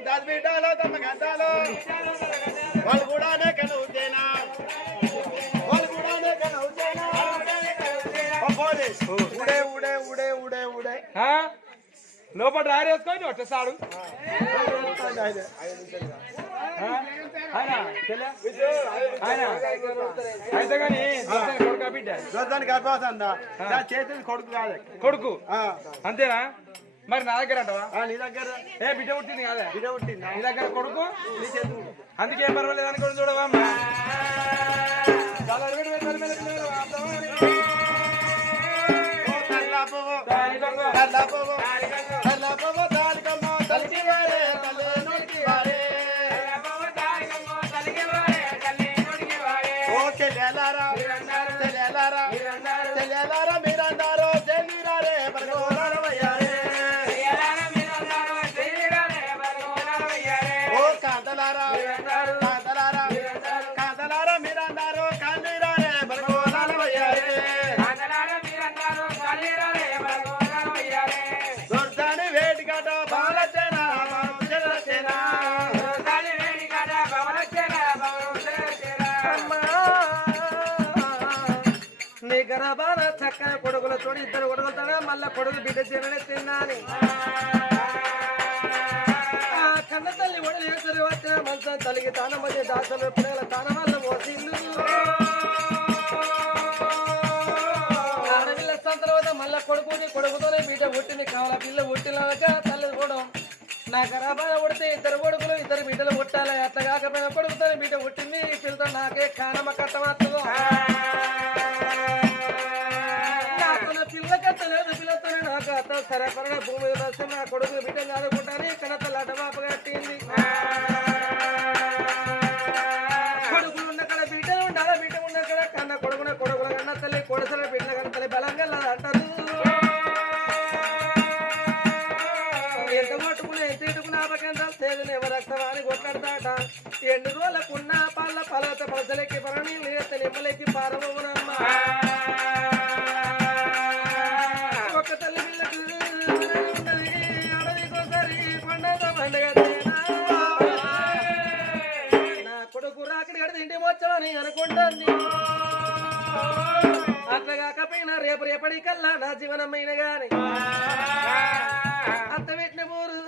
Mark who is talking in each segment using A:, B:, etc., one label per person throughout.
A: ముద్దాజ్ బిడ్డలో తమ గంటాలో వాళ్ళు కూడానే కనువుతేనా వాళ్ళు కూడానే కనువుతేనా. ఉడే ఉడే ఉడే ఉడే?
B: లోపల రారేసుకొని ఒట్టసాడు కొడుక బిడ్డ
A: చేతులు కొడుకు కాదు.
B: కొడుకు? అంతేనా? మరి నా దగ్గర అంటవా?
A: ఆ, నీ దగ్గర.
B: ఏ బిడ్డ పుట్టింది కాదా?
A: బిడ్డ పుట్టిందా
B: నీ దగ్గర కొడుకు?
A: నీ
B: అందుకే ఏం పర్వాలేదు అనుకోని చూడవా
C: గర్భాన కొడుకులు ఇద్దరు కొడుకులతో మళ్ళా కొడుకు బిడ్డ చేయమని తిన్నాని. కన్న తల్లి ఒడలు వేసరి మంచం తల్లికి తాన మధ్య దాసలు ఎప్పుడైనా తాన వల్ల పోసిండు ఆడపిల్ల తర్వాత మళ్ళా కొడుకుని కొడుకుతోనే బిడ్డ పుట్టింది. కావాల పిల్ల పుట్టినాక తల్లి కూడా నా గర్భాన పుడితే ఇద్దరు కొడుకులు ఇద్దరు బిడ్డలు పుట్టాలి. అట్లా కాకపోయినా కొడుకుతోనే బిడ్డ పుట్టింది. పిల్లతో నాకే కానమ్మ కట్టమాత్రదో నాకు భూమి మీద నా కొడుకు బిడ్డలు చదువుకుంటాను. ఇక్కడ లటమాప కట్టింది కొడుకులు ఉన్న కడ బిడ్డలు ఉండాలి? బిడ్డ ఉన్న కడ కన్న కొడుకున కొడుకుల కన్న తల్లి కొడుసల బిడ్డల కన్న తల్లి బలంగా అంటారు. ఎంత కొట్టుకుని ఎంత ఇటుకుని ఆపకంత సేదని ఎవరు రక్తమాని కొట్లాడతాట? ఎండు రోజులకున్న పళ్ళ పలత పలసలకి పరణి రేపటికల్లా నా జీవనమైన గాని అత్త పెట్టిన బోరు?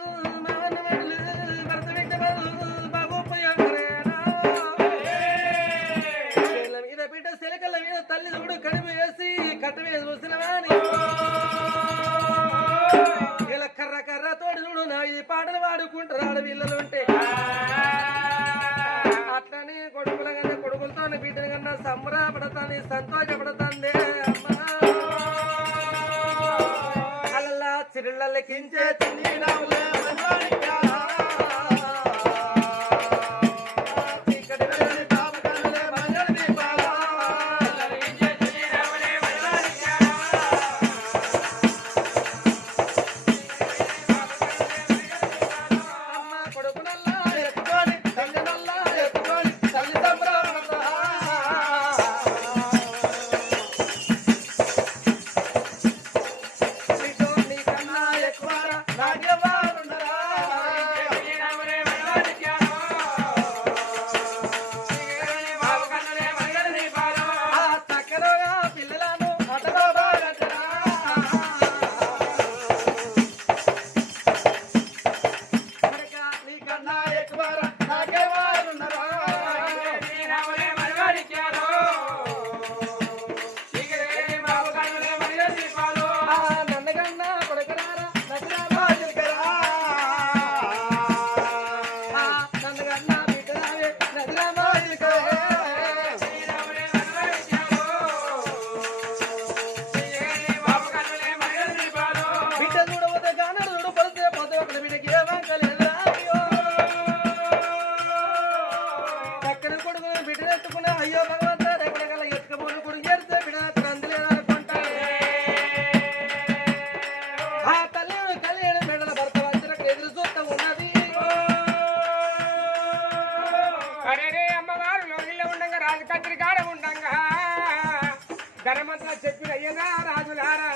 B: అయ్యగా రాజులారా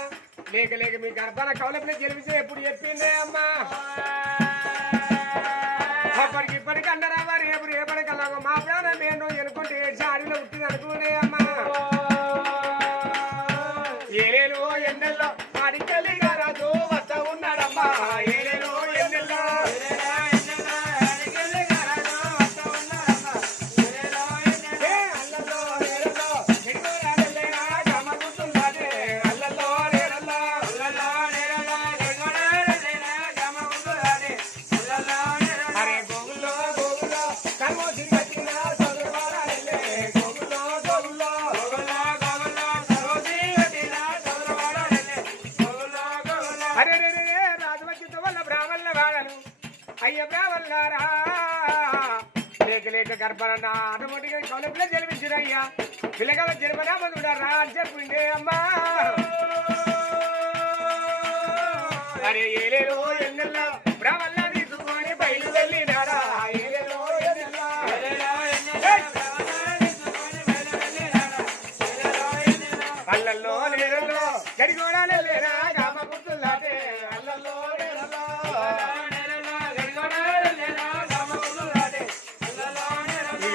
B: లేక లేక మీ గర్భాల కవలపిన గెలిపితే ఎప్పుడు చెప్పిందే అమ్మా? అప్పటికిప్పటికి అన్నరావా రేపు రేపటికల్లా మా ప్రాణం ఏంటో ఎనుకుంటే ఏడ్చి అడవిలో ఉంటుంది అనుకునే అమ్మా. లేక లేక గర్భరన్న ఆటోమేటిక్గా కౌల పిల్ల జన్మించిన అయ్యా పిల్లగాల జన్మనామనుడా రా అని చెప్పిండే అమ్మా.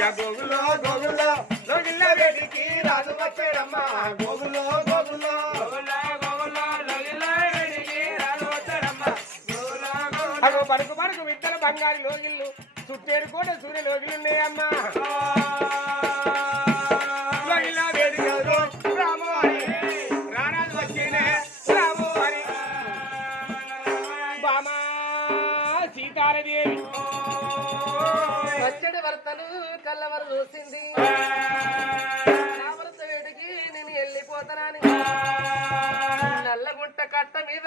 B: ఇక గోగుల్లో గోగుల్లో గోగుల్లో వేడికి రాజు వచ్చాడమ్మా. గోగుల్లో గోగుల్లో అగో పడుకు పడుకు విత్తన బంగారు లోగిళ్ళు. చుట్టేరు కూడా సూర్య లోగిలు
C: నేను వెళ్ళిపోతానని. నల్లగుంట కట్ట మీద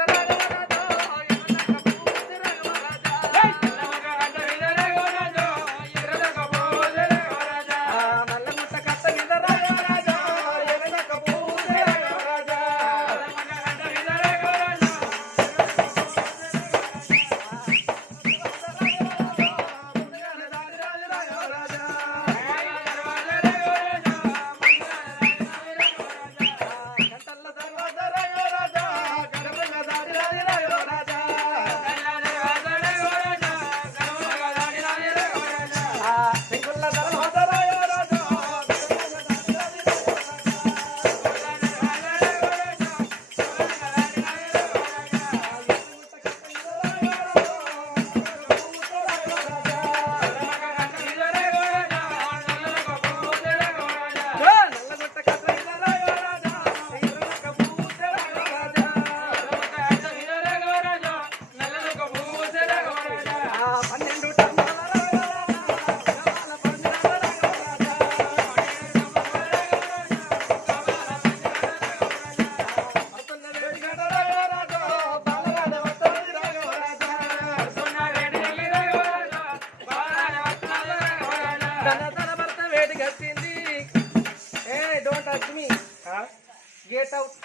C: గెట్ అవుట్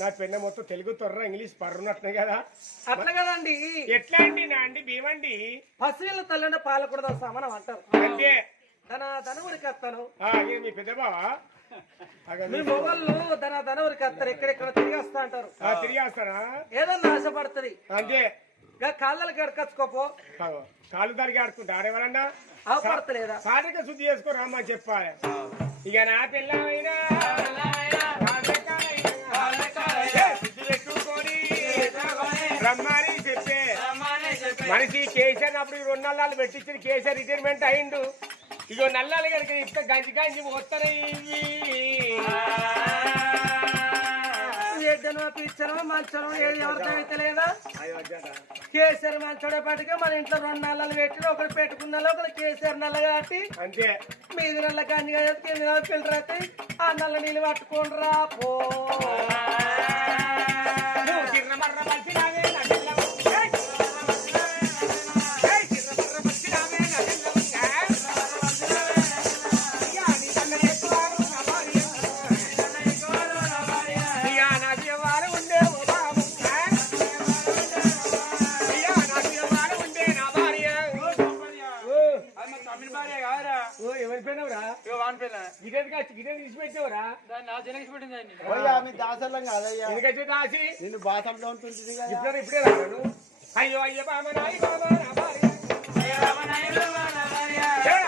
B: నా పెన్న మొత్తం తెలుగు తొర్ర ఇంగ్లీష్ పర్రున్నట్టు కదా.
C: అట్లా కదండి.
B: ఎట్లా అండి నా అండి? భీమండి.
C: పసిపిల్ల తల్లంటే పాలకూడదు సమానం అంటారు.
B: అంతే
C: తన ధనవురికి వస్తాను.
B: మీ పెద్ద బావా
C: మీ
B: మీ-
C: మొగళ్ళు తన ధనవురికి వస్తారు. ఎక్కడెక్కడ తిరిగి వస్తా అంటారు.
B: ఆ, తిరిగి వస్తానా
C: ఏదన్నా ఆశపడుతుంది.
B: అంతే
C: కాళ్ళకి గడకచ్చుకోపో
B: కాళ్ళు దానికి ఆడుకుంటా. ఆడేవారన్నా
C: అవపడతలేదా?
B: సాటిక శుద్ధి చేసుకో రామ్మని చెప్పాలి. ఇక నా పిల్లమైనా రమ్మని చెప్పే. మనిషి కేసీఆర్ అప్పుడు ఈ రెండు నల్లాలు పెట్టించిన కేసీఆర్ రిటైర్మెంట్ అయిండు. ఇగో నల్లాలు కనుక ఇస్తే గంజి గంజి
C: ఏ జన్మ పిచ్చనో మంచనో ఏది ఎవరితో అయితే లేదా? కేసీఆర్ మంచోడేపాటిగా మన ఇంట్లో రెండు నల్లలు పెట్టి ఒకటి పెట్టుకున్న ఒకటి కేసీఆర్ నల్ల కాబట్టి.
B: అంతే.
C: మీది నల్ల కంది కింది నల్ల ఫిల్టర్ అయితే ఆ నల్ల నీళ్ళు పట్టుకోండి రా పో.
B: ఓ, ఎవరి పోయినావురా గిటెన్ కాచి గిటెన్ తీసి పెట్టావురా
A: పోయ్యా మీ దాసల్లం కాదయ్యా.
B: ఎందుకంటే దాసి?
A: నిన్ను బాసంలో ఉంటుంది కదా.
B: ఇప్పుడు ఇప్పుడే రాను అయ్యో అయ్యో బామ నాయి బామ నా భార్య ఏ అయ్యో బామ నాయి బామ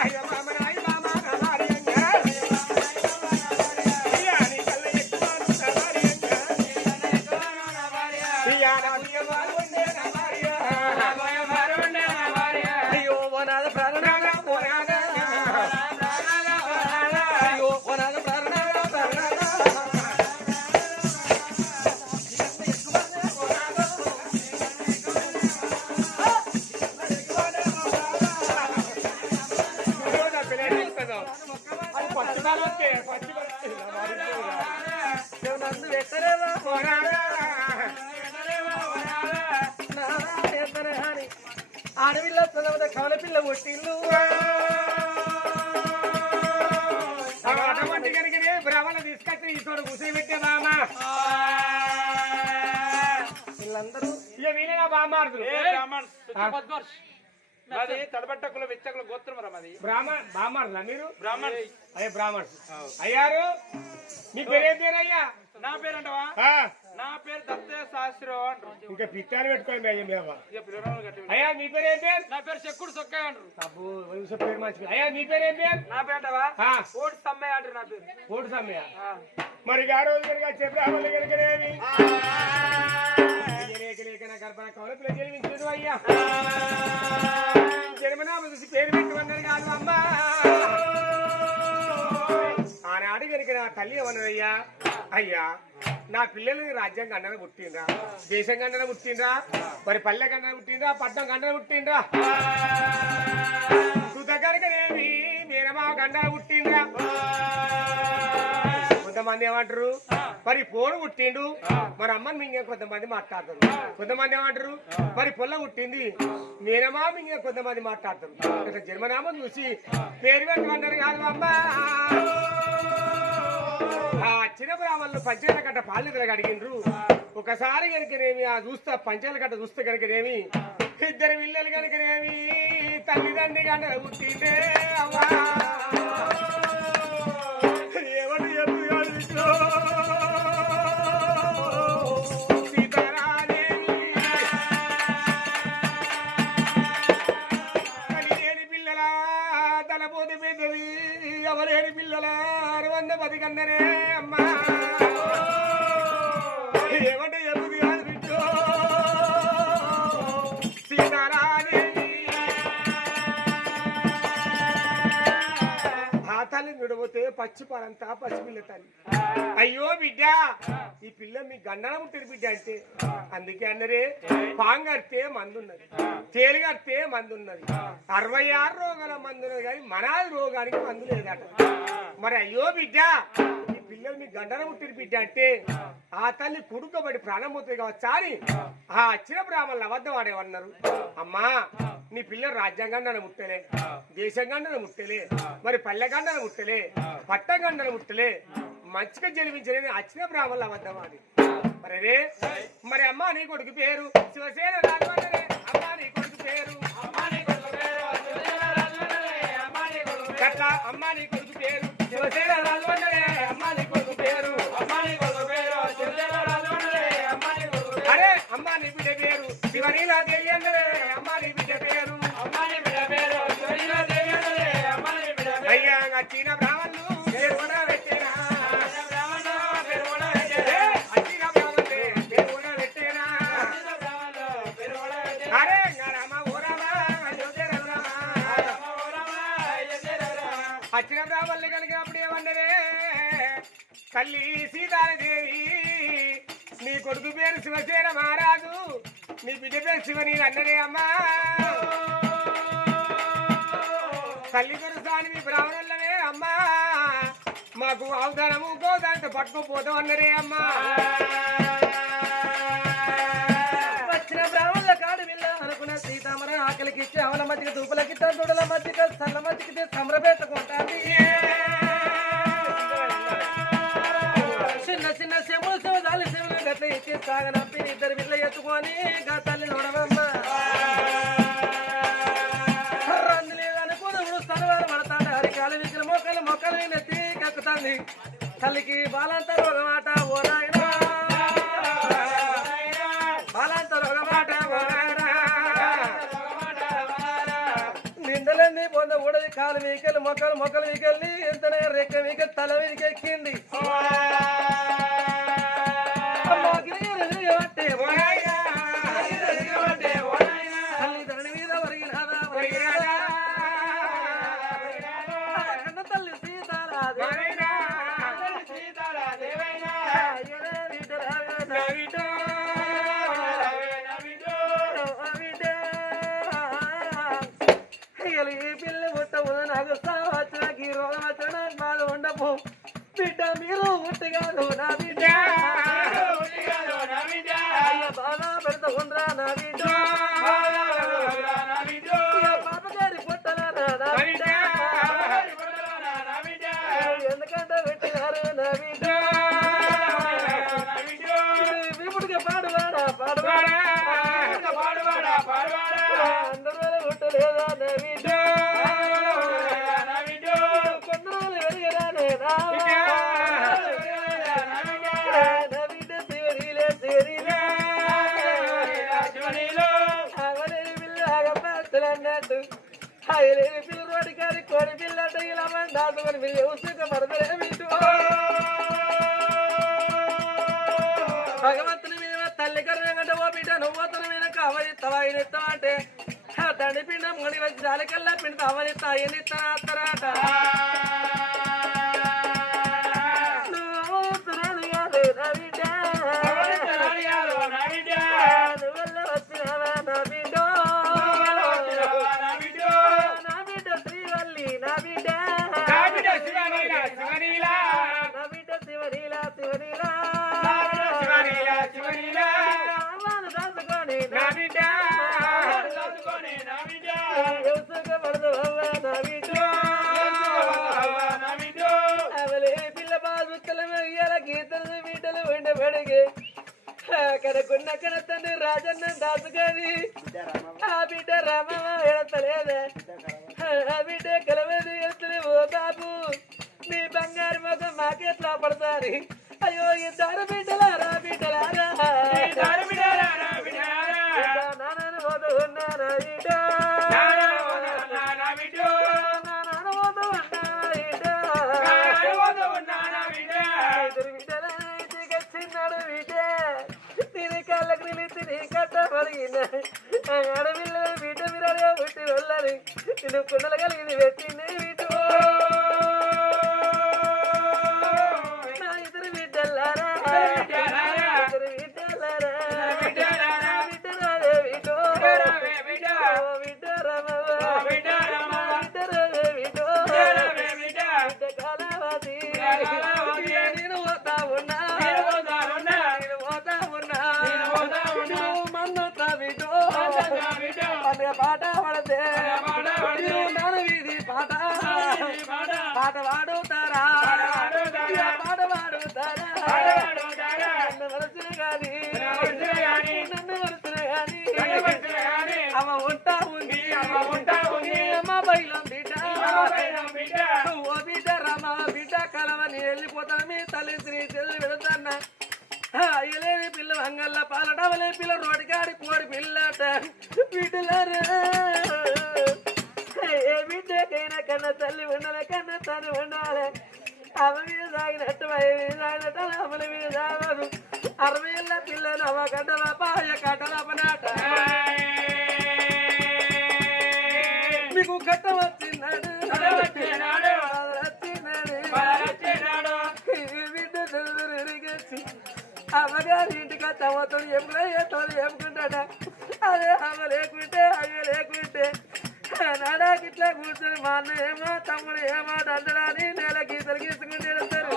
A: మాది తడబట్టకుల వెచ్చకుల గోత్రం రా మాది.
B: బ్రాహ్మణ మీరు?
A: బ్రాహ్మణ్.
B: అయ్యా బ్రాహ్మణ్. అయ్యారు? మీ పేరేం పేరు అయ్యా
A: నా పేరు అంటవా
B: ఆ,
A: నా పేరు దత్తే శాస్త్రం అంటారు.
B: ఇంకా పిత్తాలు పెట్టుకోండి అయ్యా మేము. అయ్యా మీ పేరు ఏం పేరు?
A: నా పేరు చెక్కుడు సొక్కాయ అంటారు.
B: అబ్బో పేరు మంచి అయ్యా మీ పేరు ఏం పేరు?
A: నా పేరు అంటవా?
B: ఆ,
A: ఓటు సమ్మె అంటారు నా పేరు.
B: ఓటు సమయ
A: ఆ.
B: మరి ఆ రోజు కనుక చెప్పామని కనుకనేమి లేక లేక గర్భణ గర్భణ పిల్ల జన్మించదు అయ్యా. జన్మనామ చూసి పేరు పెట్టుకున్నారు కాదు అమ్మా. ఆనాడు కనుక నా తల్లి ఏమన్నదయ్యా? అయ్యా నా పిల్లలు రాజ్యం గండన పుట్టిండ్రా దేశం గండన పుట్టిండ్రా మరి పల్లె గండన పుట్టిండ్రా పట్నం గండన పుట్టిండ్రా? సుత మీరమా గండన పుట్టిండ్రా? కొంతమంది ఏమంటారు? మరి పోను పుట్టిండు మరి అమ్మని మింగే కొంతమంది మాట్లాడతారు. కొంతమంది ఏమంటారు? మరి పొల్ల పుట్టింది మీనమా మింగే కొంతమంది మాట్లాడతారు. ఇట్లా జన్మనామం చూసి పేరు పెట్టమన్నారు కాదు అమ్మా. ఆ పంచాయల కట్ట పాలితులకు అడిగిండ్రు ఒకసారి కనుకనేమి ఆ చూస్తా పంచాయల కట్ట చూస్తే కనుకనేమి ఇద్దరు పిల్లలు కనుకనేమి తల్లిదండ్రి గంట పుట్టిందే అవ్వా. ఎవరేని పిల్లల అరవంద పది కన్నరే అమ్మా. ఏమంటే విడబోతే పచ్చి పాలంతా పచ్చి పిల్ల తల్లి అయ్యో బిడ్డ ఈ పిల్ల మీ గండన పుట్టిన బిడ్డ అంటే. అందుకే అన్నరే పాంగడితే మందున్నది తేలిగడితే మందున్నది అరవై ఆరు రోగాల మందున్నది కానీ మనాది రోగానికి మందు లేదట. మరి అయ్యో బిడ్డ ఈ పిల్లలు మీ గండన పుట్టిన బిడ్డ అంటే ఆ. తల్లి కుడుకబడి ప్రాణం పోతుంది కావచ్చా. అని ఆ. అచ్చిన బ్రాహ్మణులు అబద్ధం ఆడేవన్నారు. అమ్మా నీ పిల్లలు రాజ్యాంగండన ముట్టలే. దేశంగండన ముట్టలే. మరి పల్లెగండన ముట్టలే. పట్టగండన ముట్టలే. మంచిగా జలిపించలేని అచ్చిన బ్రాహ్మణులు అబద్ధం ఆడి మరి మరి అమ్మా నీ కొడుకు పేరు? శివసేన రాజవందనే అమ్మా నీ కొడుకు పేరు? అమ్మా నీ కొడుకు పేరు శివసేన రాజవందనే అమ్మా నీ కొడుకు పేరు అరే అమ్మా నీ బిడ్డ పేరు శివనీలా వచ్చిన బ్రాహ్మణులు కలిగినప్పుడు ఏమన్నరే తల్లి సీతాదేవి నీ కొడుకు పేరు శివసేన మహారాజు నీ బిడ్డ పేరు శివని అన్నరే అమ్మా. తల్లి దొరసాని మీ బ్రాహ్మణులనే అమ్మా. మాకు అవధానము గోదాంతో పట్టుకుపోతాం అన్నరే అమ్మా.
C: వెళ్ళ సీతామర ఆకలికి ఇచ్చి అవల మధ్యకి దూపలకి తండ్రుల మధ్యకి సల్ల మధ్యకి సంబరపెట్టుకుంటాంది చిన్న చిన్న శివులు శివదాలి శివులు గట్ల ఇచ్చి సాగనప్పి ఇద్దరు బిడ్డ ఎత్తుకొని గా తల్లి చూడవమ్మ రందులేదు అనుకుని ఉడుస్తాను వారు పడతాడు. హరికాలు విగ్రహ మొక్కలు మొక్కలు నెత్తి కక్కుతాంది. తల్లికి బాలంత రోగమాట ఓ కాలు మీకెళ్ళి మొక్కలు మొక్కలు మీకెళ్ళి ఎంత రేఖ మీకెళ్ళి తల మీదకి ఎక్కింది కోడి పిల్ల అంటే ఇలా మంది దాచుకొని మీరు ఉసుక పడతలే భగవంతుని మీద తల్లి కరుణంటే ఓ బిడ్డ నువ్వు తన మీద కవలిస్తావా? ఆయన అంటే తండ్రి పిండం ముడి వచ్చి జాలికల్లా పిండి అవలిస్తా ఆయన ఇస్తారాట నువ్వు ఆడపిల్ల బిడ్డ మీరు పుట్టి వెళ్ళాలి. నిన్ను కుండలు కలిగి పెట్టింది పండుగ పాట నాన్న వీధి పాట పాట. పాడుతారా పాట. పాడుతారా నన్ను గాని నన్ను గాని. అమ్మ ఉంటా ఉంది. అమ్మ బయలం బిడ్డ. ఓ బిడ్డ రమ బిడ్డ కలవని వెళ్ళిపోతాను మీ తల్లి శ్రీ చెల్లి అయ్యలేని పిల్ల అంగల్ల పాలడవలే పిల్ల రోడ్డుగాడి కోడి పిల్లట. బిడ్డలారా ఏ బిడ్డకైనా కన్నా తల్లి ఉండాలి కన్నా తను ఉండాలి. అమ్మ మీద సాగినట్టు అయ్య మీద సాగినట్టు అమ్మల మీద సాగదు అరవై ఏళ్ళ పిల్లలు అవ కట్టల పాయ కట్టల అమ్మగారి ఇంటికి వచ్చి అమ్మతో ఎప్పుడు ఏతో చెప్పుకుంటాడ అదే అమ్మ లేకుంటే అయ్య లేకుంటే. నాడా ఇట్లా కూర్చొని మా అన్న ఏమో తమ్ముడు ఏమాట అంటడా అని నేల గీతలు గీసుకుంటే వెళ్తారు.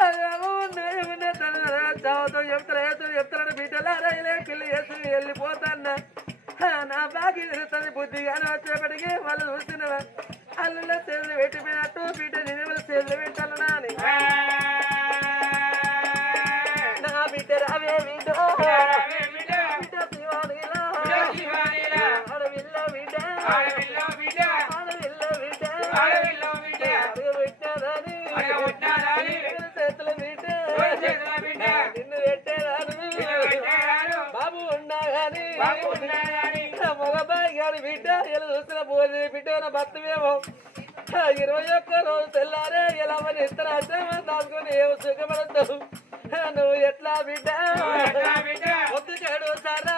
C: అదేమో ఉన్నాయి ఉన్నాయి తను చదువుతూ చెప్తారు ఏతో చెప్తారని బిడ్డలారా వెళ్ళి వేసి వెళ్ళిపోతాన్నా. నా బాగి తిరుగుతుంది బుద్ధిగానే వచ్చేప్పటికి వాళ్ళు చూస్తున్నా అల్లుల్లో చేతులు పెట్టిపోయినట్టు బిడ్డ నిజంలో చేతులు పెట్టాలన్నా అని. మగబాయి గారి బిడ్డ ఇలా చూసిన పోయి బిడ్డ భర్తమేమో. ఇరవై ఒక్క రోజు తెల్లారే ఇలా మరి ఇతర దాచుకొని ఏమో సుఖపడతావు? నువ్వు ఎట్లా బిడ్డ? వద్దు చెడు సారా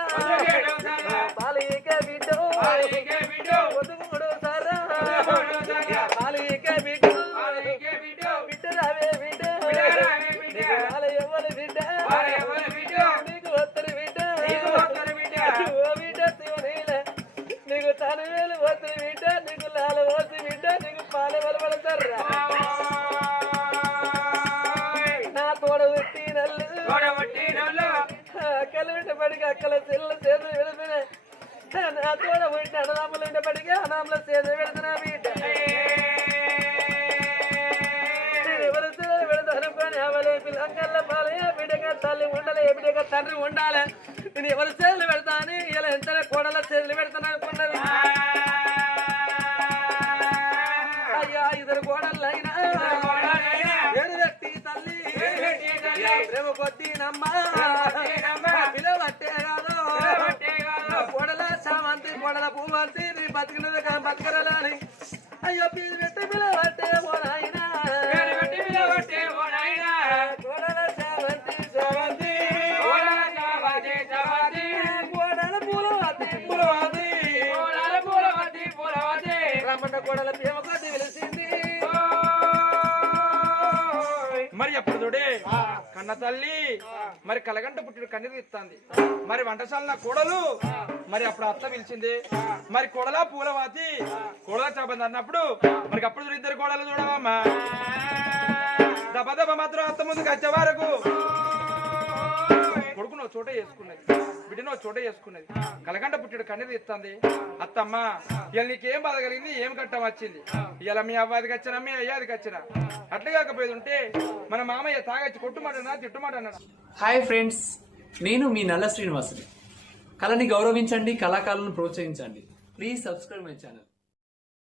C: తండ్రి ఉండాలి. నేను ఎవరి చేతులు పెడతా అని ఇలా ఎంతనే కోడల చేతులు పెడతాను అనుకున్నది అయ్యా ఇద్దరు కోడళ్ళు అయినా ఏడు వ్యక్తి తల్లి. ప్రేమ కొద్ది నమ్మ. పిలవట్టే కాదు. కోడల సామంతి కోడల పూవంతి నీ బతికినది బతకరాలని. అయ్యో పిల్లి పెట్టి పిలవట్టే
A: మరి ఎప్పుడు చూడే? కన్న తల్లి మరి కలగంట పుట్టిన కన్నీరు ఇస్తుంది మరి వంటశాల నా కోడలు మరి అప్పుడు అత్త పిలిచింది. మరి కోడలా పూలవాతి కోడల చాపంది అన్నప్పుడు మరి అప్పుడు ఇద్దరు కోడలు చూడవమ్మా. దబ దబ మాత్రం అత్త ముందుకు వచ్చే వరకు. కొడుకును చోట చేసుకున్నది. బిడ్డను చోట చేసుకున్నది. కలగంట పుట్టిడు కన్నీరు ఇస్తుంది అత్తమ్మ ఇవాళ నీకేం బాధ కలిగింది ఏం కట్టం వచ్చింది? ఇలా మీ అవ్వాదికి వచ్చినా మీ అయ్యాది కచ్చినా? అట్లా కాకపోయేది ఉంటే మన మామయ్య తాగచ్చి కొట్టుమాటనా తిట్టుమాట
D: హాయ్ ఫ్రెండ్స్ నేను మీ నల్ల శ్రీనివాసుని. కళని గౌరవించండి కళాకారులను ప్రోత్సహించండి. Please subscribe my channel.